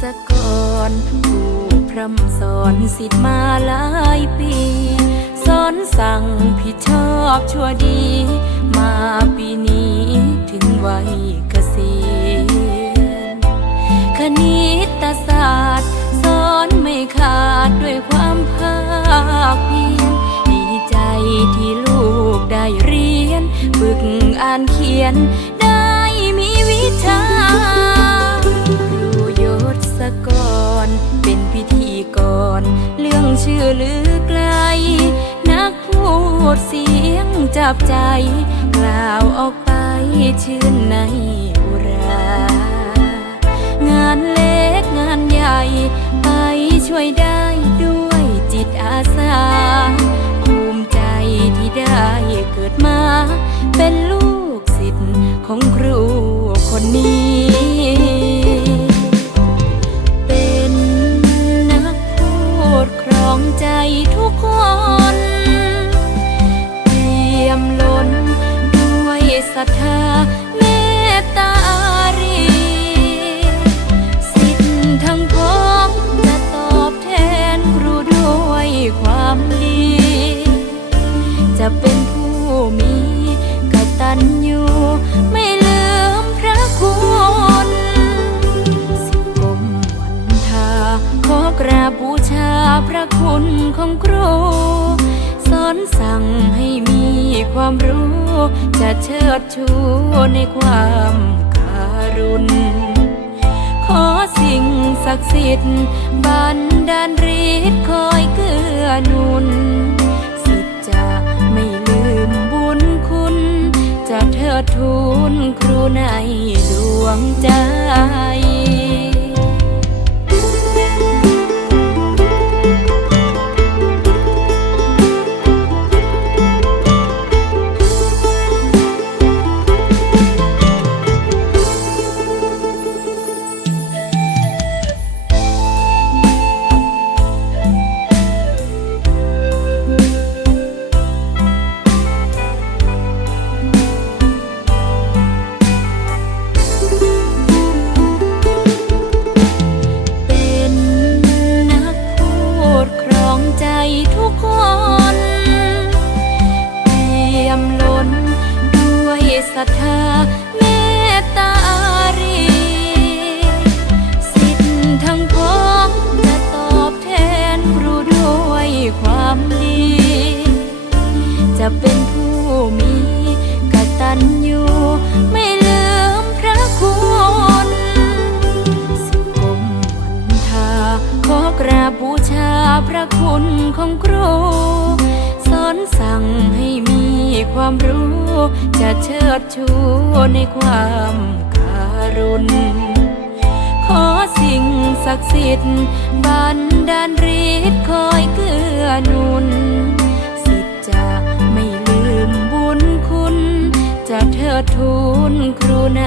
สะกอนผู้พร่ำสอนสิทธิ์มาหลายปี สอนสั่งผิดชอบชั่วดี มาปีนี้ถึงวัยเกษียณคณิตศาสตร์ สอนไม่ขาดด้วยความภาคเพียดีใจที่ลูกได้เรียน ฝึกอ่านเขียนได้ กร เป็นพิธีกร เรื่องชื่อลือไกล นักพูดเสียงจับใจ กล่าวออกไปชื่นในอุรา งานเล็กงานใหญ่ ไปช่วยได้ เป็นผู้มีกตัญญูไม่ลืมพระคุณสิบกรมวันทาขอกราบบูชาพระคุณของครูสอนสั่งให้มีความรู้ จะเชิดชูในความการุณ ขอสิ่งศักดิ์สิทธิ์บันดาลฤทธิ์คอย ดทูนครูในดวงใจ ศรัทธาเมตตาอารี สิทธิ์ทั้งพ้องจะตอบแทนครูด้วยความดี จะเป็นผู้มีกตัญญูไม่ลืมพระคุณสิบกรมวันทาขอกราบบูชาพระคุณของครูสอนสั่งให้มี ความรู้ จะเชิดชูในความการุณ ขอสิ่งศักดิ์สิทธิ์บันดาลฤทธิ์คอยเกื้อหนุน สิทธิ์จะไม่ลืมบุญคุณ จะเทิดทูนครูใน